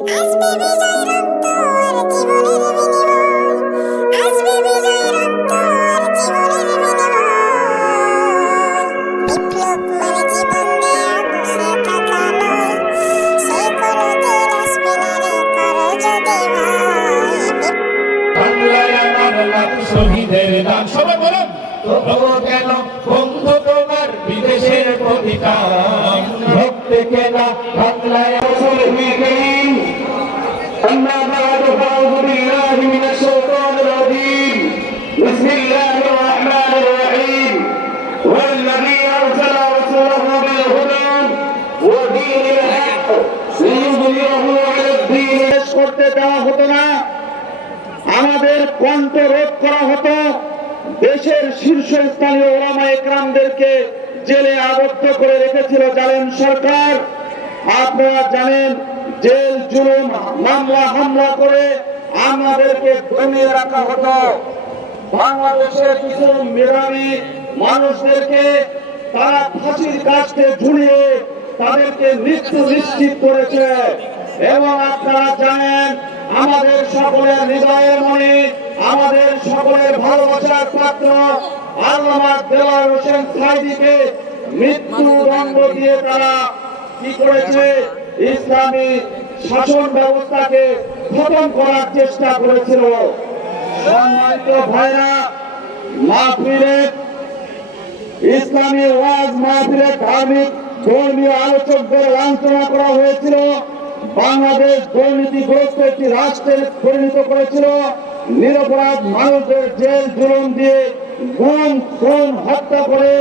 আসবে বিজয় রক্ত আর জীবনের বিনিময়, আসবে বিজয় রক্ত আর জীবনের বিনিময়। বিপ্লব মানে জীবন দেয়া বসে থাকা নয়, সে কোনোদিন আসবে না রে করো যদি ভয়। বাংলায় আমার লাখ শহীদের দান, সবাই বলুন তবুও কেন বন্ধু তোমার বিদেশের প্রতিদান, রক্তে কেনা বাংলায় আসল হয়ে গেল। أما بعد فأعوذ بالله من الشيطان الرجيم بسم الله الرحمن الرحيم والذي أرسل رسوله بالهدى ودين الحق ليظهره على الدين করতে দেওয়া হতো না, আমাদের কণ্ঠ রোধ করা হতো, দেশের শীর্ষস্থানীয় ওলামায়ে কেরামদেরকে জেলে আবদ্ধ করে রেখেছিল জালেম সরকার। আপনারা জানেন জেল জুলুম মামলা হামলা করে আমাদেরকে দমিয়ে রাখা হতো। বাংলাদেশের কিছু মেধাবী মানুষদেরকে তারা ফাঁসির কাস্টে ঝুলিয়ে তাদেরকে মৃত্যু নিশ্চিত করেছে। এবং আপনারা জানেন আমাদের সকলের হৃদয়ের মনে, আমাদের সকলের ভালোবাসার পাত্র আল্লামা দেওয়ার হোসেন সাঈদীকে মৃত্যুদণ্ড দিয়ে তারা কি করেছে, ইসলামী শাসন ব্যবস্থাকে খতম করার চেষ্টা করেছিল। সম্মানিত ভাইরা, মাহফিলে ইসলামী ওয়াজ মাহফিলে ধার্মিক ধর্মীয় আলোচকদের লাঞ্ছনা করা হয়েছিল। বাংলাদেশ দুর্নীতিগ্রস্ত একটি রাষ্ট্রে পরিণত করেছিল। নিরপরাধ মানুষদের জেল জুলুম দিয়ে গুম খুন হত্যা করে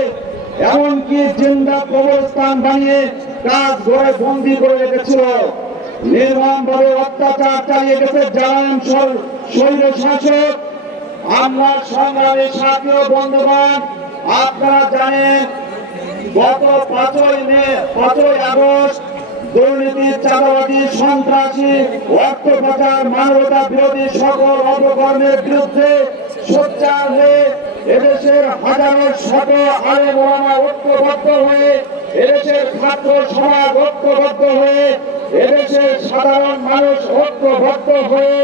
এমনকি জিন্দা কবরস্থান বানিয়ে কাজ ঘরে বন্দী করে রেখেছিল। নির্মমভাবে অত্যাচার চালিয়ে গেছে জালেম স্বৈর শাসক। আমরা সংগ্রামী সাথী ও বন্ধুগণ, আপনারা জানেন গত 5ই আগস্ট দুর্নীতি, চাঁদাবাজি, সন্ত্রাসী, অর্থ পাচার, মানবতা বিরোধী সকল অপকর্মের বিরুদ্ধে সোচ্চার হয়ে এদেশের হাজারো শত আলেম ওলামা ঐক্যবদ্ধ হয়ে, এদেশের ছাত্র সমাজ ঐক্যবদ্ধ হয়ে, এদেশের সাধারণ মানুষ ঐক্যবদ্ধ হয়ে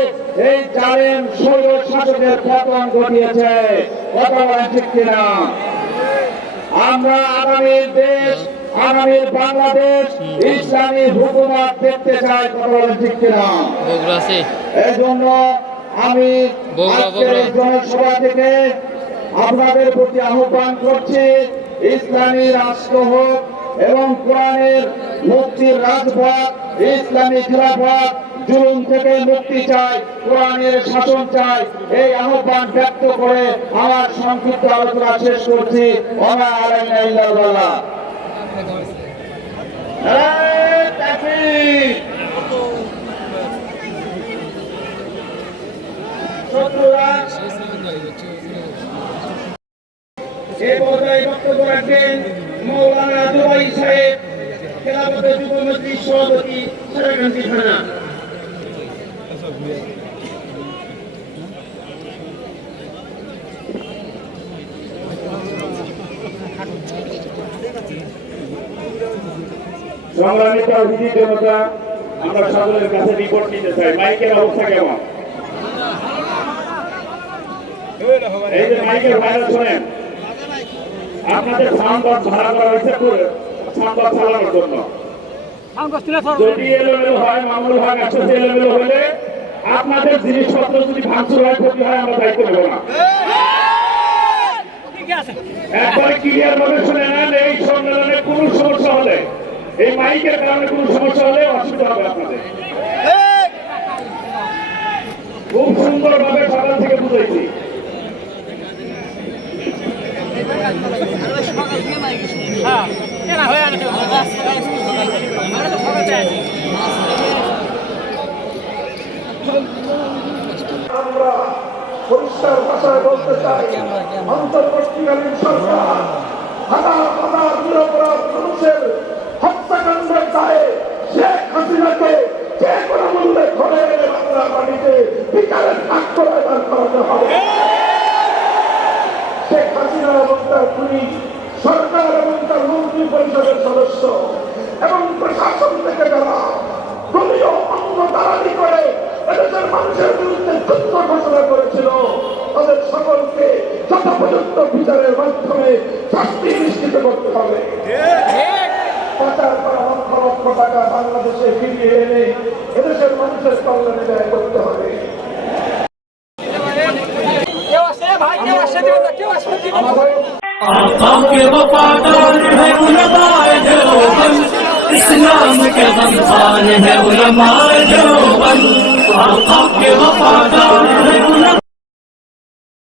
এই জালেম স্বৈর শাসকের পতন ঘটিয়েছে। কথা বলেন ঠিক কিনা? আমরা আগামী দেশ, আগামী বাংলাদেশ ইসলামী হুকুমত দেখতে চাই। কথা বলেন ঠিক কিনা? এই জন্য আমি আজকের এই জনসভা থেকে আপনাদের প্রতি আহ্বান করছি, ইসলামী রাষ্ট্র হোক এবং কোরআনের মুক্তির রাজপথ, ইসলামী খেলাফত, জুলুম থেকে মুক্তি চাই, কোরআনের শাসন চাই। এই আহ্বান ব্যক্ত করে আমার সংক্ষিপ্ত আলোচনা শেষ করছি। ওমা আলাইনা ইল্লাল বালাগ। নারায়ে তাকবীর। শত্রুরা এই পর্যায়ে বক্তব্য রাখবেন মৌলানা দুবাই সাহেব, খেলাফতের যুব মজলিস সভাপতি, সারাকান্দি থানা। সংগ্রামী তাওহীদি জনতা, আমরা সকলের কাছে রিপোর্ট নিতে চাই মাইকের অবস্থা কেমন। এই যে মাইকের ভাইরা শোনেন, আপনাদের সাউন্ড বক্স ভাড়া করা হয়েছে সাউন্ড বক্স চালানোর জন্য। যদি এলোমেলো হয়, মামুল হয়, একসাথে এলোমেলো হলে আপনাদের জিনিসপত্র যদি ভাঙচুর হয়, ক্ষতি হয়, আমরা দায়িত্ব নেব না। একবারে ক্লিয়ার ভাবে শুনে নেন, এই সম্মেলনে কোন সমস্যা হলে, এই মাইকের কারণে কোন সমস্যা হলে অসুবিধা হবে আপনাদের। খুব সুন্দর ভাবে সকাল থেকে বুঝাইছি। আমরা পরিষ্কার ভাষায় বলতে চাই, অন্তর্বর্তীকালীন সরকার হাজার হাজার নিরপরাধ মানুষের হত্যাকাণ্ডের দায়ে শেখ হাসিনাকে যে কোনো মূল্যে ধরে এনে বাংলার মাটিতে বিচারের কাজ প্রদান করাতে হবে। শেখ হাসিনা এবং তার পুলিশ সরকার এবং তার মন্ত্রী পরিষদের সদস্য এবং প্রশাসন থেকে যারা দলীয় অঙ্গ দ্বারা উপযুক্ত বিচারের মাধ্যমে শাস্তি নিশ্চিত করতে হবে। পাচার করা লক্ষ লক্ষ টাকা বাংলাদেশে ফিরিয়ে এনে এদেশের মানুষের কল্যাণে ব্যয় করতে হবে। आका के वफादार है उलमाए देवबंद, इस्लाम के गमखान है उलमाए देवबंद। आका के वफादार है उलमाए